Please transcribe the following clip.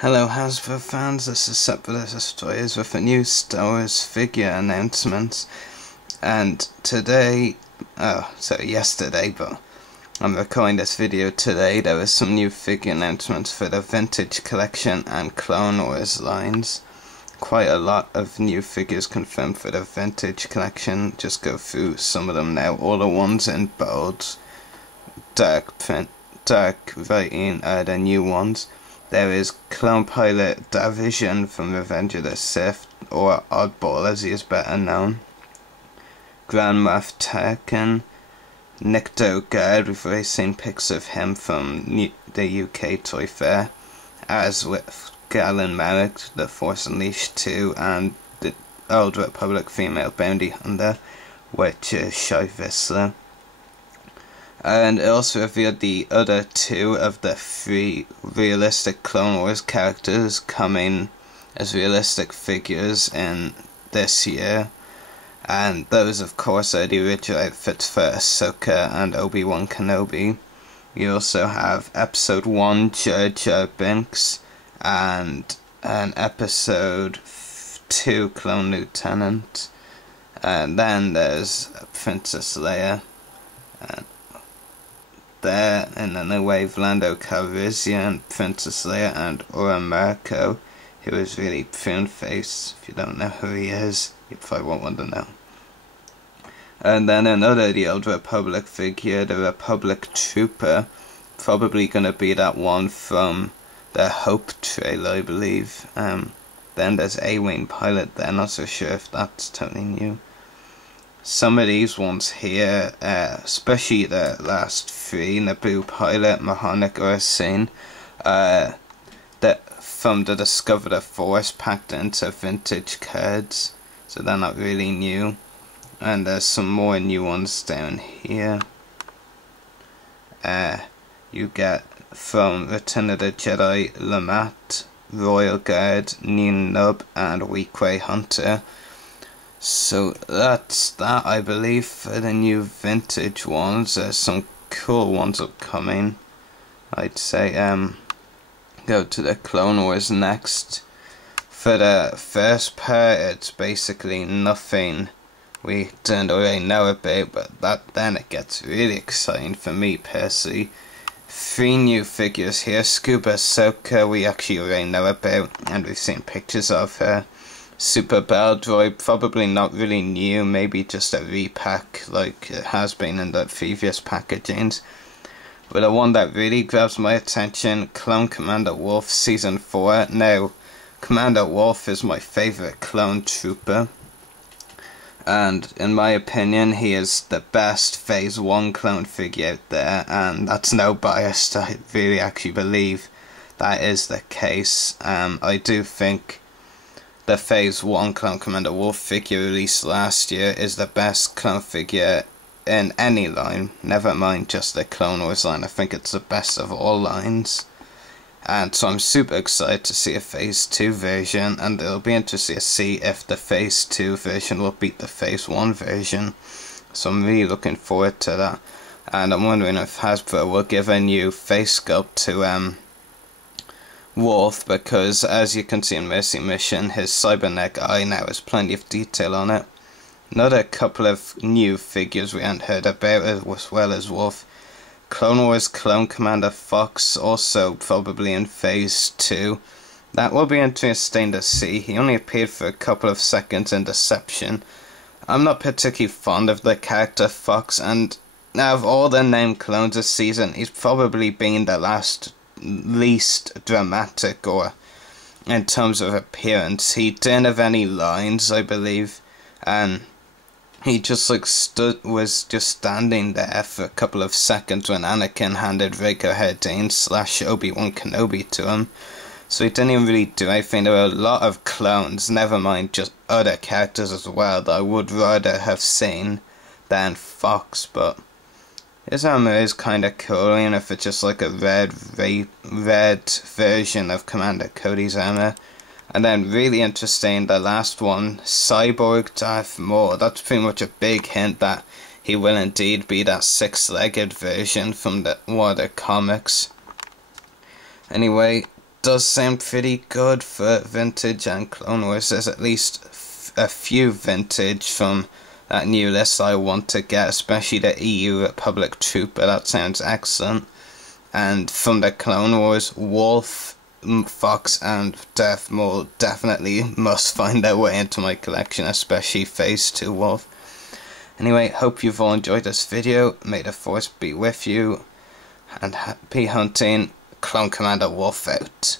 Hello Hasbro fans, this is Separate Destroyers with a new Star Wars figure announcement. And today, yesterday, but I'm recording this video today, there was some new figure announcements for the Vintage Collection and Clone Wars lines. Quite a lot of new figures confirmed for the Vintage Collection. Just go through some of them now. All the ones in bold, dark writing are the new ones. There is Clone Pilot Division from Revenge of the Sith, or Oddball as he is better known. Grand Moff Tarkin, Nikto Guard, we've already seen pics of him from the UK Toy Fair, as with Galen Marek, The Force Unleashed 2, and the Old Republic female bounty hunter, which is Shai Vissla. And it also revealed the other two of the three realistic Clone Wars characters coming as realistic figures in this year. And those, of course, are the original outfits for Ahsoka and Obi-Wan Kenobi. You also have Episode 1 Jar Jar Binks and an Episode 2 Clone Lieutenant. And then there's Princess Leia. There in the new wave, Lando Calrissian, Princess Leia, and Aura Marco, who is really prune face. If you don't know who he is, you probably won't want to know. And then another the Old Republic figure, the Republic Trooper, probably gonna be that one from the Hope trailer, I believe. Then there's A-Wing Pilot there, not so sure if that's totally new. Some of these ones here, especially the last three, Naboo Pilot, Mahonic Ursine, that from the Discover the Force packed into vintage cards, so they're not really new. And there's some more new ones down here. You get from Return of the Jedi, Lamat, Royal Guard, Nien Nunb, and Weequay Hunter. So that's that, I believe, for the new vintage ones. There's some cool ones upcoming. I'd say go to the Clone Wars next. For the first part, it's basically nothing we didn't already know about, but then it gets really exciting for me personally. 3 new figures here. Scuba Ahsoka, we actually already know about, and we've seen pictures of her. Super Battle Droid, probably not really new, maybe just a repack like it has been in the previous packagings. But the one that really grabs my attention, Clone Commander Wolffe Season 4. Now, Commander Wolffe is my favourite clone trooper. And in my opinion, he is the best Phase 1 clone figure out there, and that's no bias, I really actually believe that is the case. I do think the Phase 1 Clone Commander Wolffe figure released last year is the best clone figure in any line, never mind just the Clone Wars line. I think it's the best of all lines. And so I'm super excited to see a Phase 2 version, and it'll be interesting to see if the Phase 2 version will beat the Phase 1 version. So I'm really looking forward to that. And I'm wondering if Hasbro will give a new face sculpt to Wolffe, because as you can see in Mercy Mission, his cybernetic eye now has plenty of detail on it. Another couple of new figures we hadn't heard about as well as Wolffe. Clone Wars Clone Commander Fox, also probably in Phase 2. That will be interesting to see. He only appeared for a couple of seconds in Deception. I'm not particularly fond of the character Fox, and out of all the named clones this season, he's probably been the least dramatic, or in terms of appearance. He didn't have any lines, I believe, and he just was just standing there for a couple of seconds when Anakin handed Rhaegar Hardane / Obi-Wan Kenobi to him. So he didn't even really do anything. There were a lot of clones, never mind just other characters as well, that I would rather have seen than Fox, but his armor is kinda cool, and if it's just like a red version of Commander Cody's armor. And then really interesting, the last one, Cyborg Darth Maul. That's pretty much a big hint that he will indeed be that 6-legged version from one of the comics. Anyway, does sound pretty good for Vintage and Clone Wars. There's at least a few Vintage from that new list I want to get, especially the EU Republic Trooper. That sounds excellent. And from the Clone Wars, Wolf, Fox and Darth Maul definitely must find their way into my collection, especially Phase 2 Wolf. Anyway, hope you've all enjoyed this video. May the Force be with you, and happy hunting. Clone Commander Wolf out.